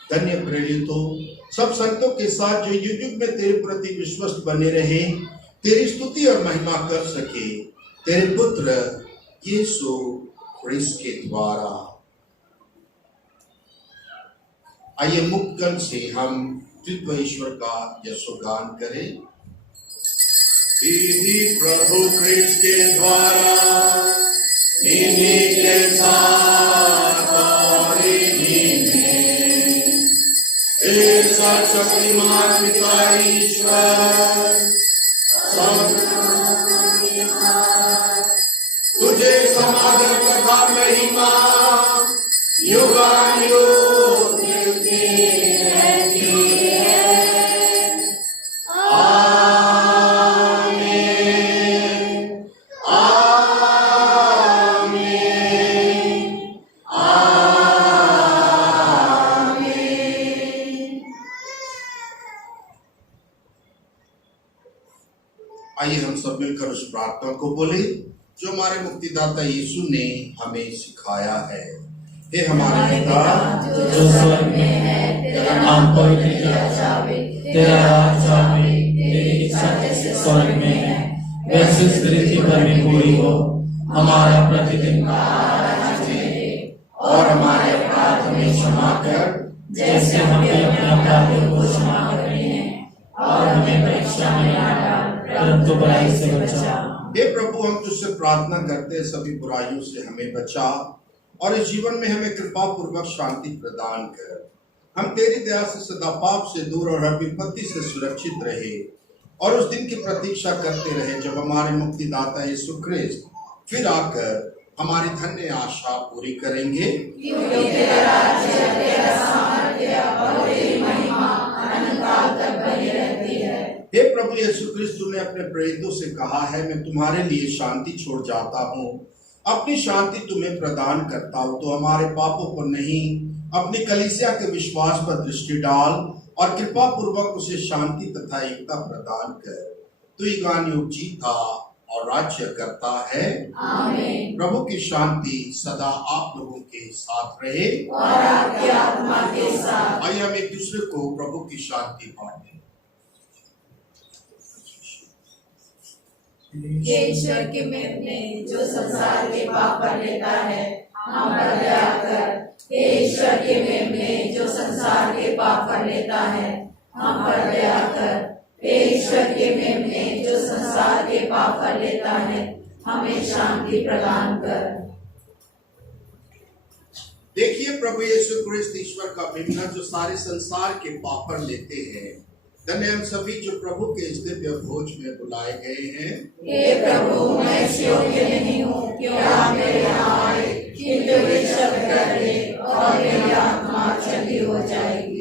धन्य प्रेरितों, सब संतों के साथ जो युग युग में तेरे प्रति विश्वस्त बने रहे, तेरी स्तुति और महिमा कर सके, तेरे पुत्र यीशु ख्रिस्त के द्वारा। आइए मुक्त कंठ से हम त्रित्व ईश्वर का यशोगान करें। इन्हीं प्रभु ख्रिस्त के द्वारा, इन्हीं के साथ और इन्हीं में एक सर्वशक्तिमान पिता ईश्वर तुझे समाधान तथा महिमा युगानुयुग मिलती रहती है। आमीन, आमीन, आमीन। आइए हम सब मिलकर उस प्रार्थना को बोले जो हमारे मुक्तिदाता यीशु ने हमें सिखाया है। हे हमारे पिता जो स्वर्ग में है, तेरा नाम पवित्र किया जावे, तेरा राज्य आवे, तेरी इच्छा जैसे स्वर्ग में है वैसे इस पृथ्वी पर भी पूरी हो। हमारा प्रतिदिन का आहार आज हमें दे और हमारे अपराध हमें क्षमा कर, जैसे हम भी अपने अपराधियों को क्षमा कर रहे हैं, और हमें परीक्षा में न डाल, परंतु बुराई से बचा। हे प्रभु, हम तुझसे प्रार्थना करते हैं सभी बुराइयों से हमें बचा और इस जीवन में हमें कृपा पूर्वक शांति प्रदान कर। हम तेरी दया से सदा पाप से दूर और हर विपत्ति से सुरक्षित रहे और उस दिन की प्रतीक्षा करते रहे जब हमारे मुक्तिदाता यीशु ख्रिस्त फिर आकर हमारी धन्य आशा पूरी करेंगे। क्योंकि तेरा राज्य, तेरा सामर्थ्य और तेरी महिमा अनंत काल तक बनी रहती है। हे प्रभु यीशु ख्रिस्त, तूने अपने प्रेरितों से कहा है, मैं तुम्हारे लिए शांति छोड़ जाता हूँ, अपनी शांति तुम्हें प्रदान करता हूं, तो हमारे पापों पर नहीं अपनी कलीसिया के विश्वास पर दृष्टि डाल और कृपा पूर्वक उसे शांति तथा एकता प्रदान कर। तू युगान युग जीता और राज्य करता है। आमीन। प्रभु की शांति सदा आप लोगों के साथ रहे और आपकी आत्मा के साथ। आइए हम एक दूसरे को प्रभु की शांति बांटें। ये ईश्वर के मेमने जो संसार के पाप पर लेता है, हम पर दया कर। ये ईश्वर के मेमने जो संसार के पाप पर लेता है, हम पर दया कर। ये ईश्वर के मेमने जो संसार के पाप पर लेता है, हमें शांति प्रदान कर। देखिए प्रभु यीशु क्रिस्त ईश्वर का मेमना जो सारे संसार के पाप पर लेते हैं। धन्य हम सभी जो प्रभु के इस दिव्य भोज में बुलाए गए हैं। हे प्रभु, मैं इस योग्य नहीं हूँ कि आप मेरे यहाँ आए, किंतु वे शब्द करें और मेरी आत्मा चंगी हो जाएगी।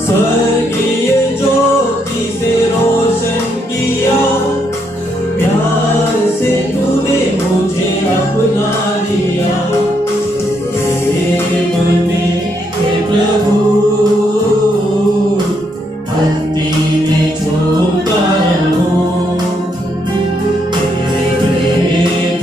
स्वर्गीय ज्योति से रोशन किया, प्यार से तूने मुझे अपना लिया। प्रेम में प्रभु भक्ति में झूमता रहूं, प्रेम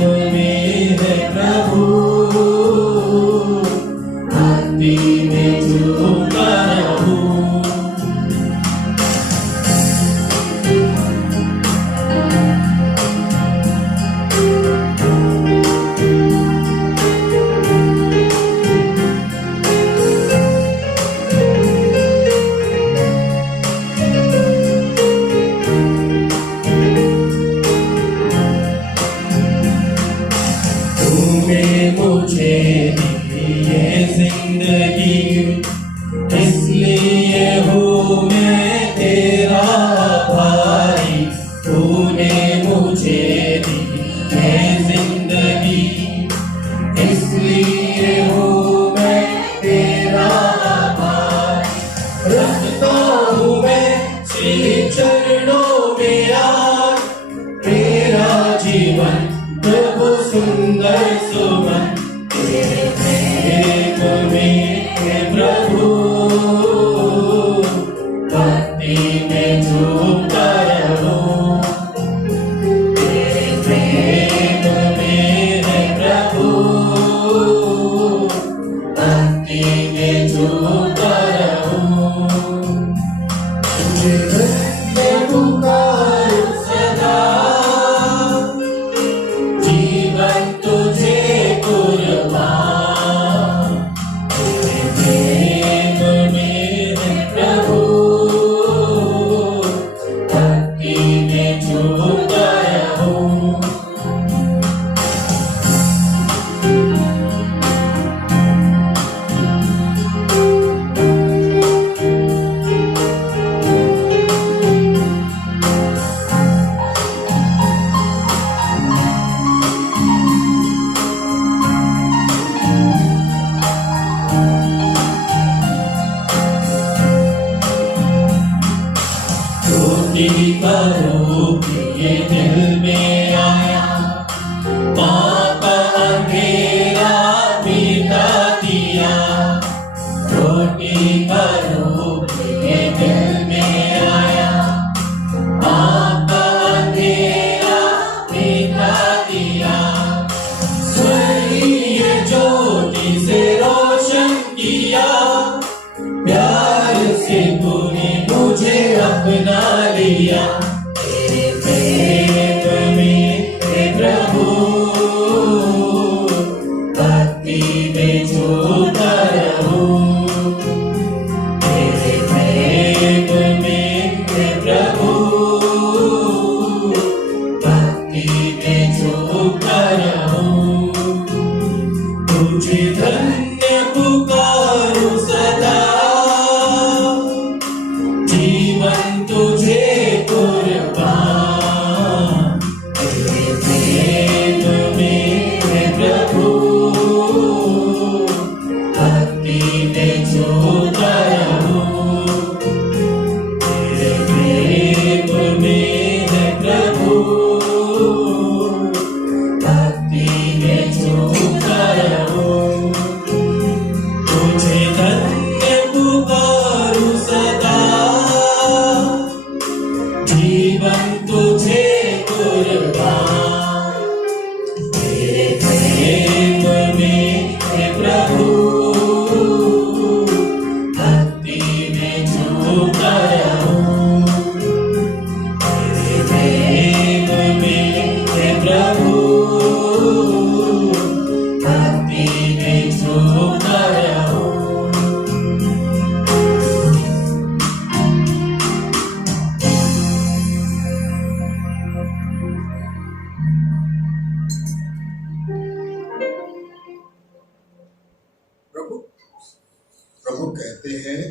रोटी का रूप ये दिल में आया, पाप अंधेरा मिटा दिया। रोटी का रूप ये दिल में आया, पाप अंधेरा मिटा दिया। स्वर्गीय ज्योति से रोशन किया, प्यार से तूने मुझे अपना लिया। तेरे प्रेम में हे प्रभु, भक्ति में झूठा रहूं। तेरे प्रेम में हे प्रभु, भक्ति में झूठा रहूं। तुझे धन्य पुकारूं सदा, जीवन तुझे कुर्बान। तेरे प्रेम में हे प्रभु, भक्ति में झूठा रहूं। तेरे प्रेम में हे प्रभु, भक्ति में झूठा रहूं। तुझे धन्य पुकारूं सदा, जीवन तुझे कुर्बान। तेरे प्रेम में हे प्रभु, भक्ति में झूठा रहूं। तेरे प्रेम में हे प्रभु, भक्ति में झूठा रहूं। प्रभु कहते हैं,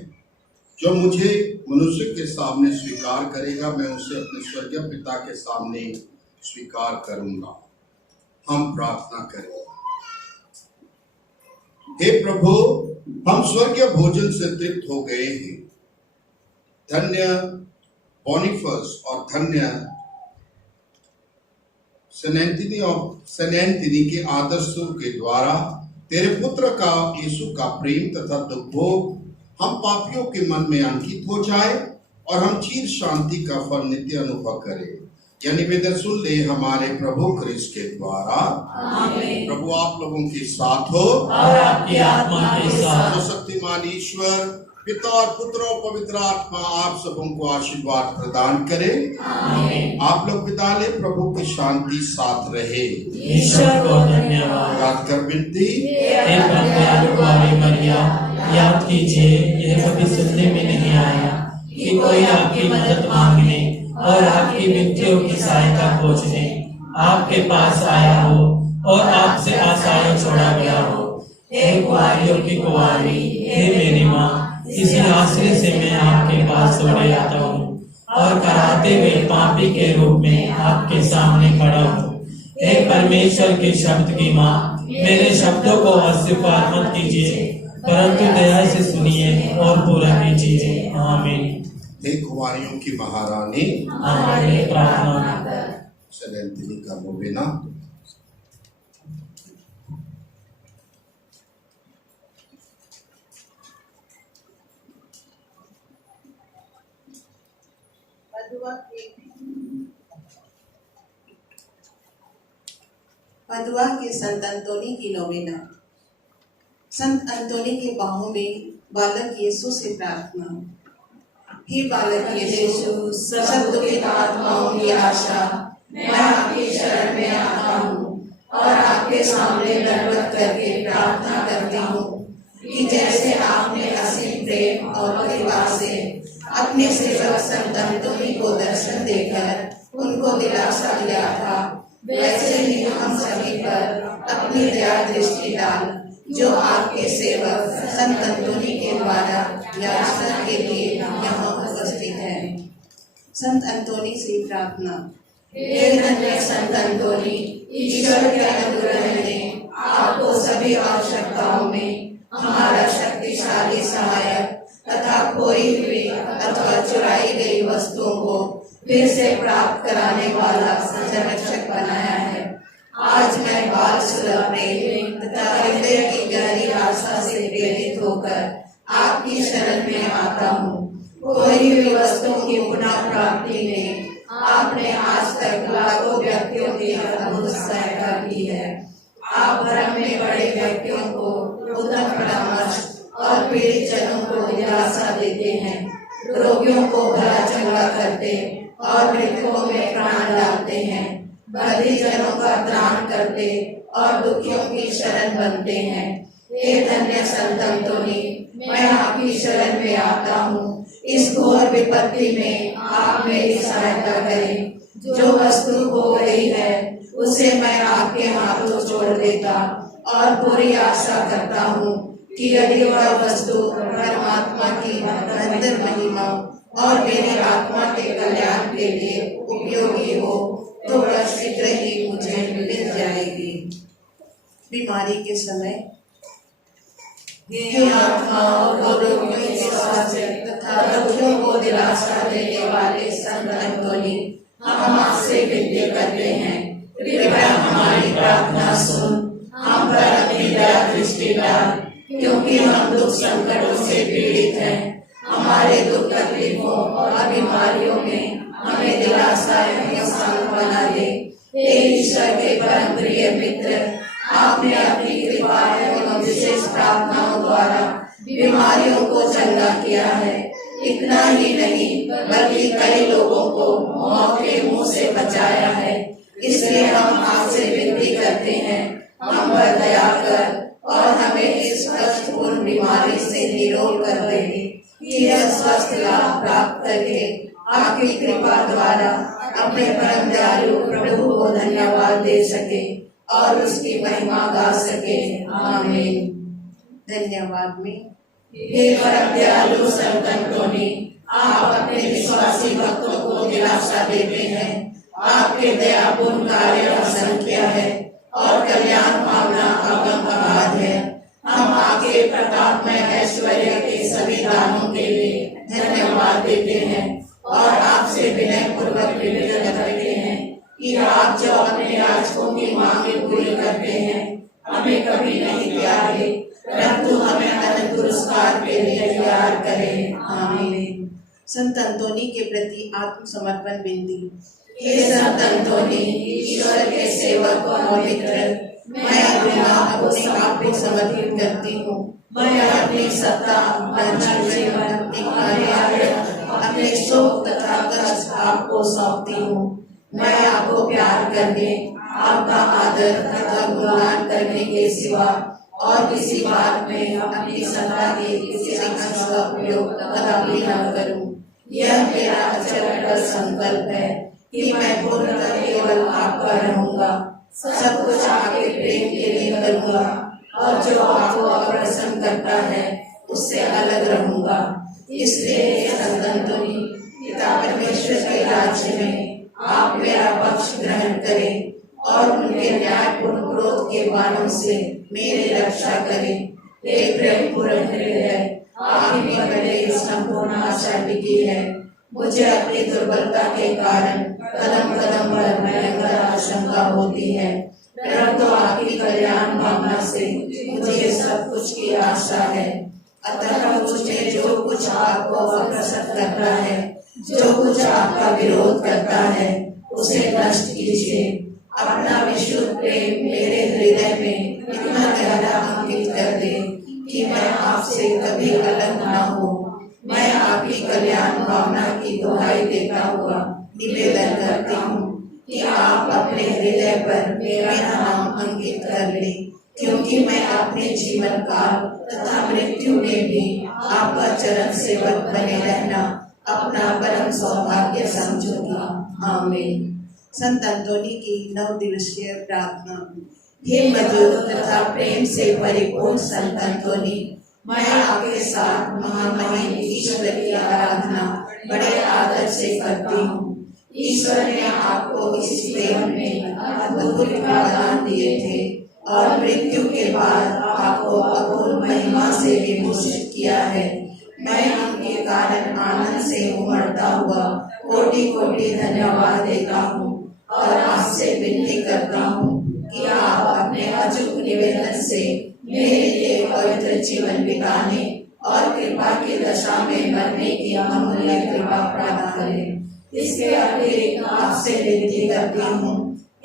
जो मुझे मनुष्य के सामने स्वीकार करेगा, मैं उसे अपने स्वर्गीय पिता के सामने स्वीकार करूंगा। हम प्रार्थना करें। हे प्रभु, हम स्वर्गीय भोजन से तृप्त हो गए हैं। धन्य बॉनिफस और धन्य सैनेंतिनी के आदर्शों के द्वारा तेरे पुत्र का यीशु का प्रेम तथा दुर्भोग हम पापियों के मन में अंकित हो जाए और हम चीर शांति का फल नित्य अनुभव करें। यह निवेदन सुन ले हमारे प्रभु क्रिस्त के द्वारा। आमीन। प्रभु आप लोगों के साथ हो और आपकी आत्मा के साथ। तो शक्तिमान ईश्वर पिता और पुत्र और पवित्र आत्मा आप सबों को आशीर्वाद प्रदान करे। आमीन। आप लोग विदा ले। प्रभु की शांति साथ रहे। ईश्वर को धन्यवाद। याद कर विनती, हे दयालु कुंवारी मरिया, याद कीजिए यह कभी सुनने में नहीं आया कि कोई आपकी मदद मांगने और आपकी विनतियों की सहायता खोजने आपके पास आया हो और आपसे आशाएं छोड़ा गया हो। हे कुंवारियों की कुंवारी, हे मेरी माँ, इसी आश्रय से मैं आपके पास दौड़े आता हूँ और कराते हुए पापी के रूप में आपके सामने खड़ा हूँ। हे परमेश्वर के शब्द की माँ, मेरे शब्दों को अस्वीकार मत कीजिए, परंतु दया से सुनिए और पूरा कीजिए। आमीन। हे कुंवारियों की महारानी, हमारे लिए प्रार्थना कर। सैनेंतिनी का नोवेना। पदुआ के संत अंतोनी की नोवेना। संत अंतोनी के बाहों में बालक यीशु से प्रार्थना। हे बालक यीशु, सब दुखित आत्माओं की आशा, मैं आपकी शरण में आता हूँ और आपके सामने दंडवत करके प्रार्थना करती हूँ कि जैसे आपने असीम प्रेम और कृपा से अपने सेवक संत अंतोनी को दर्शन देकर उनको दिलासा दिया था, वैसे ही हम सभी पर अपनी दया दृष्टि डाल, जो आपके सेवक संत अंतोनी के द्वारा याचना के लिए यहाँ उपस्थित है। संत अंतोनी से प्रार्थना। हे धन्य संत अंतोनी, ईश्वर के अनुग्रह ने आपको सभी आवश्यकताओं में हमारा शक्तिशाली सहायक तथा खोई हुई अथवा चुराई गई वस्तुओं को फिर से प्राप्त कराने वाला संरक्षक बनाया है। आज मैं बाल सुलभ प्रेम तथा हृदय की गहरी आस्था से प्रेरित होकर आपकी शरण में आता हूँ। खोई हुई वस्तुओं की पुनः प्राप्ति में आपने आज तक लाखों व्यक्तियों की अद्भुत सहायता की है। आप भ्रम में पड़े व्यक्तियों को उत्तम परामर्श और पीड़ित जनों को दिलासा देते हैं, रोगियों को भला चंगा करते और मृतकों में प्राण डालते हैं, बंदी जनों का त्राण करते और दुखियों की शरण बनते हैं। हे धन्य संत अंतोनी, मैं आपकी शरण में आता हूँ। इस घोर विपत्ति में आप मेरी सहायता करें। जो वस्तु खो गई है उसे मैं आपके हाथों छोड़ देता और पूरी आशा करता हूँ कि यदि वह वस्तु परमात्मा की अनंत महिमा और मेरी आत्मा के कल्याण के लिए उपयोगी हो तो वह शीघ्र ही मुझे मिल जाएगी। बीमारी के समय हे आत्मा और रोगियों के स्वास्थ्य तथा दुखियों को दिलासा देने वाले संत अंतोनी, हम आपसे विनती करते हैं, कृपया हमारी प्रार्थना सुन, हम पर अपनी दया दृष्टि डाल, क्योंकि हम दुख संकटों से पीड़ित हैं। हमारे दुख तकलीफों और बीमारियों में हमें दिलासा एवं सांत्वना दे। हे ईश्वर के परम प्रिय मित्र, आपने अपनी कृपा एवं विशेष प्रार्थनाओं द्वारा बीमारियों को चंगा किया है। इतना ही नहीं बल्कि कई लोगों को मौत के मुंह से बचाया है। इसलिए हम आपसे विनती करते हैं, हम पर दया कर और हमें इस कष्टपूर्ण बीमारी से निरोग कर दे कि यह स्वस्थ लाभ प्राप्त करके आपकी कृपा द्वारा अपने परम दयालु प्रभु को धन्यवाद दे सके और उसकी महिमा गा सके। आमीन। धन्यवाद में हे परम दयालु संत अंतोनी, आप अपने विश्वासी भक्तों को दिलासा देते हैं। आपके दयापूर्ण कार्य असंख्य है और कल्याण भावना अगम अगाध है। हम आपके प्रतापमय ऐश्वर्य के सभी दानों के लिए धन्यवाद देते हैं और आपसे विनय पूर्वक निवेदन करते हैं कि आप जो अपने याचकों की मांगें पूरी करते हैं, हमें कभी नहीं त्यागे, परंतु हमें अनंत पुरस्कार के लिए तैयार करें। आमीन। संत अंतोनी के प्रति आत्मसमर्पण विनती। हे संत अंतोनी, ईश्वर के सेवक और मित्र, मैं अपने आप को समर्पित करती हूँ। मैं अपनी सत्ता, अपना जीवन, अपनी कार्य, अपने शोक तथा कष्ट आपको सौंपती हूँ। मैं आपको प्यार करने, आपका आदर तथा गुणगान करने के सिवा और किसी बात में अपनी सत्ता के किसी अंश का उपयोग कदापि न करूँ। यह मेरा अचल संकल्प है कि मैं पूर्णतः केवल आपका रहूंगा, सब कुछ आपके प्रेम के लिए करूंगा और जो आपको अप्रसन्न करता है उससे अलग रहूंगा। इसलिए संत अंतोनी, पिता परमेश्वर के राज्य में आप मेरा पक्ष ग्रहण करें और उनके न्यायपूर्ण क्रोध के बाणों से मेरी रक्षा करें। हे प्रेम पूर्ण हृदय, आप ही पर मेरी संपूर्ण आशा टिकी है। मुझे अपनी दुर्बलता के कारण कदम कदम पर भयंकर आशंका होती है, परंतु आपकी कल्याण भावना से मुझे सब कुछ की आशा है। अतः मुझे जो कुछ आपको अप्रसन्न करता है, जो कुछ आपका विरोध करता है, उसे नष्ट कीजिए। अपना विशुद्ध प्रेम मेरे हृदय में इतना गहरा अंकित कर दे कि मैं आपसे कभी अलग ना हो। मैं आपकी कल्याण भावना की दुहाई देता हुआ निवेदन करती हूँ कि आप अपने हृदय पर मेरा नाम अंकित कर लें, क्योंकि मैं अपने जीवन काल तथा मृत्यु में भी आपका चरण सेवक बने रहना अपना परम सौभाग्य समझूंगा। आमीन। संत अंतोनी की 9 दिवसीय प्रार्थना। हे मधुर तथा प्रेम से परिपूर्ण संत अंतोनी, मैं आपके साथ महामहिम ईश्वर की आराधना बड़े आदर से करती हूँ। ईश्वर ने आपको इस प्रेम में अद्भुत वरदान दिए थे और मृत्यु के बाद आपको अपूर्व महिमा से विभूषित किया है। मैं उनके कारण आनंद से उमड़ता हुआ कोटि कोटि धन्यवाद देता हूँ और आपसे विनती करता हूँ कि आप अपने अचूक निवेदन से मेरे लिए पवित्र जीवन बिताने और कृपा की दशा में मरने की अमूल्य कृपा प्रदान करें। इसके अतिरिक्त आपसे विनती करती हूँ,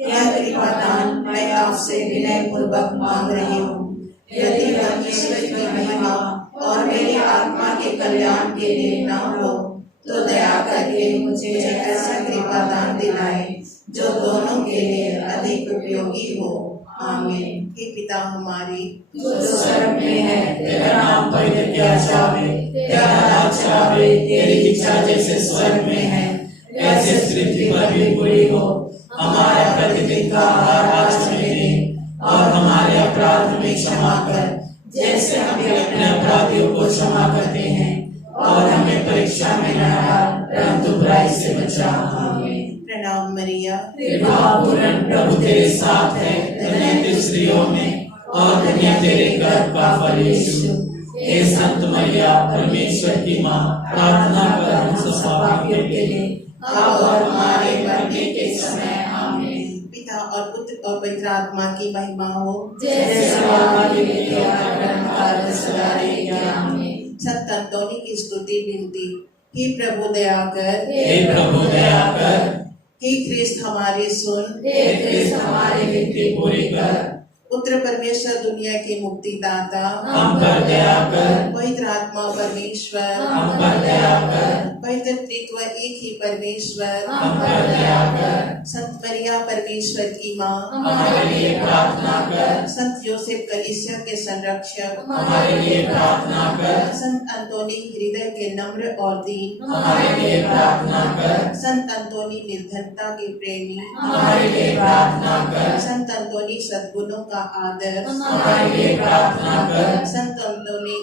यह कृपा दान मैं आपसे विनय पूर्वक मांग रही हूँ। यदि वह ईश्वर की महिमा और मेरी आत्मा के कल्याण के लिए न हो तो दया करके मुझे ऐसा कृपा दान दिलाए जो दोनों के लिए अधिक उपयोगी हो। आमीन। हे पिता हमारे जो स्वर्ग में है, तेरा नाम पवित्र किया जावे, तेरा राज आवे, तेरी इच्छा जैसे स्वर्ग में है ऐसे पृथ्वी पर भी पूरी हो। हमारा प्रतिदिन का आहार आज हमें दे और हमारे अपराध हमें क्षमा कर जैसे हम भी अपने अपराधियों को क्षमा करते हैं, और हमें परीक्षा में न डाल परंतु बुराई से बचा। आमीन। प्रणाम मरिया, कृपा पूर्ण प्रभु तेरे साथ है, धन्य तू स्त्रियों में और धन्य तेरे गर्भ का फल यीशु। हे संत मरिया परमेश्वर की माँ, प्रार्थना कर हम सब पापियों के लिए अब और हमारे मरने के समय। आमीन। पिता और पुत्र और पवित्र आत्मा की महिमा हो। जैसे हमारी बेटियों का कर्मकाल सदा रहेगा। आमीन। संत अंतोनी की स्तुति विनती। हे प्रभु दया कर, हे प्रभु दया कर, हे ख्रिस्त हमारे सुन, हे ख्रिस्त हमारी विनती पूरी कर। पुत्र परमेश्वर दुनिया के मुक्तिदाता, हम पर दया कर, पवित्र आत्मा परमेश्वर, हम पर दया कर, पवित्र त्रित्व एक ही परमेश्वर, हम पर दया कर। संत मरिया परमेश्वर की माँ, हमारे लिए प्रार्थना कर, संत योसेफ कलीसिया के संरक्षक, हमारे लिए प्रार्थना कर, संत अंतोनी हृदय के नम्र और दीन, हमारे लिए प्रार्थना कर, संत अंतोनी निर्धनता के प्रेमी, हमारे लिए प्रार्थना कर, संत अंतोनी सद्गुणों का आदर, हमारे लिए प्रार्थना कर, संत अंतोनी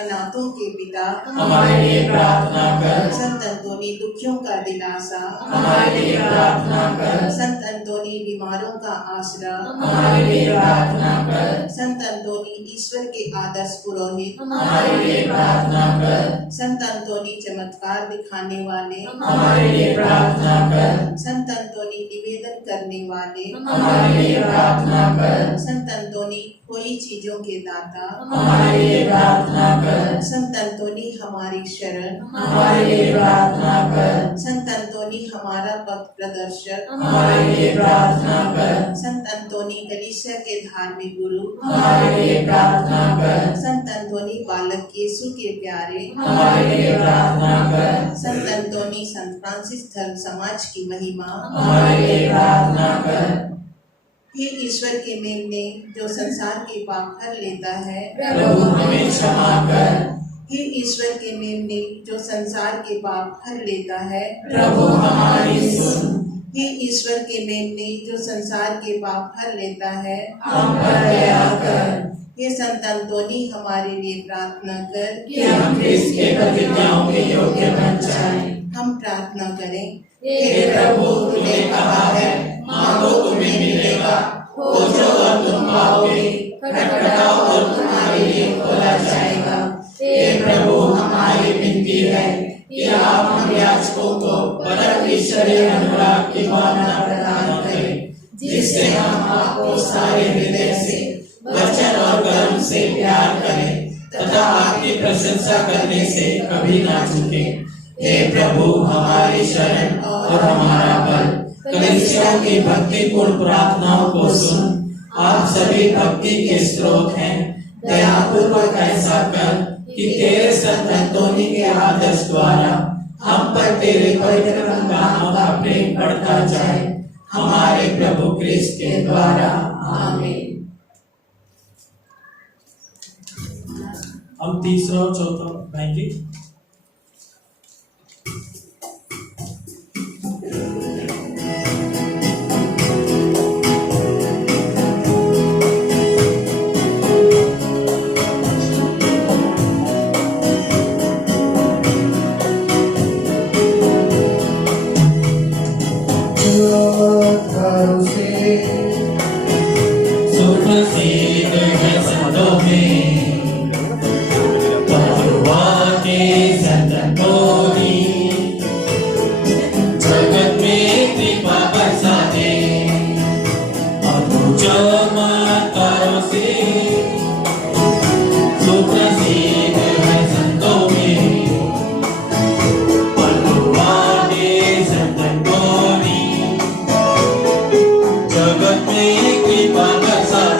अनाथों के पिता, हमारे लिए प्रार्थना कर, संत अंतोनी दुखियों का दिलासा, हमारे लिए प्रार्थना कर, संत अंतोनी बीमारों का आसरा, हमारे लिए प्रार्थना कर, संत अंतोनी ईश्वर के आदर्श पुरोहित, हमारे लिए प्रार्थना कर, संत अंतोनी चमत्कार दिखाने वाले, हमारे लिए प्रार्थना कर, संत अंतोनी निवेदन करने वाले, हमारे लिए प्रार्थना कर, संत अंतोनी खोई चीजों के दाता, हमारे लिए प्रार्थना कर, संत अंतोनी हमारी शरण, हमारे लिए प्रार्थना कर, संत अंतोनी हमारा पथ प्रदर्शक, हमारे लिए प्रार्थना कर, संत अंतोनी कलीसिया के धार्मिक गुरु, हमारे लिए प्रार्थना कर, संत अंतोनी बालक यीशु के प्यारे, हमारे लिए प्रार्थना कर, संत अंतोनी संत फ्रांसिस धर्म समाज की महिमा, हमारे लिए प्रार्थना कर। हे ईश्वर के मेमने जो संसार के पाप हर लेता है, प्रभु हमें क्षमा कर, हे ईश्वर के मेमने जो संसार के पाप हर लेता है, प्रभु हमारी सुन, हे ईश्वर के मेमने जो संसार के पाप हर लेता है, हम पर दया कर, हे संत अंतोनी हमारे लिए प्रार्थना कर कि हम ख्रिस्त के प्रतिज्ञाओं के योग्य बन जाएं। हम प्रार्थना करें। हे प्रभु तूने कहा है, मांगो तुम्हें मिलेगा, खोजो और तुम पाओगे, खटखटाओ और तुम्हारे लिए खोला जाएगा। हे प्रभु हमारी विनती है कि आप हम याचकों को परम ईश्वरीय अनुराग की भावना प्रदान करें, जिससे हम आपको सारे हृदय से, वचन और कर्म से प्यार करें तथा आपकी प्रशंसा करने से कभी ना चूकें। हे प्रभु हमारी शरण और हमारा बल, कलीसियाओं की भक्तिपूर्ण प्रार्थनाओं को सुन। आप सभी भक्ति के स्रोत हैं, दयापूर्वक ऐसा कर कि तेरे संत अंतोनी के आदर्श द्वारा हम पर तेरे पवित्र नाम का प्रेम बढ़ता जाए, हमारे प्रभु क्रिस्त के द्वारा। आमीन। हम तीसरा और चौथा गाएंगे। मसीह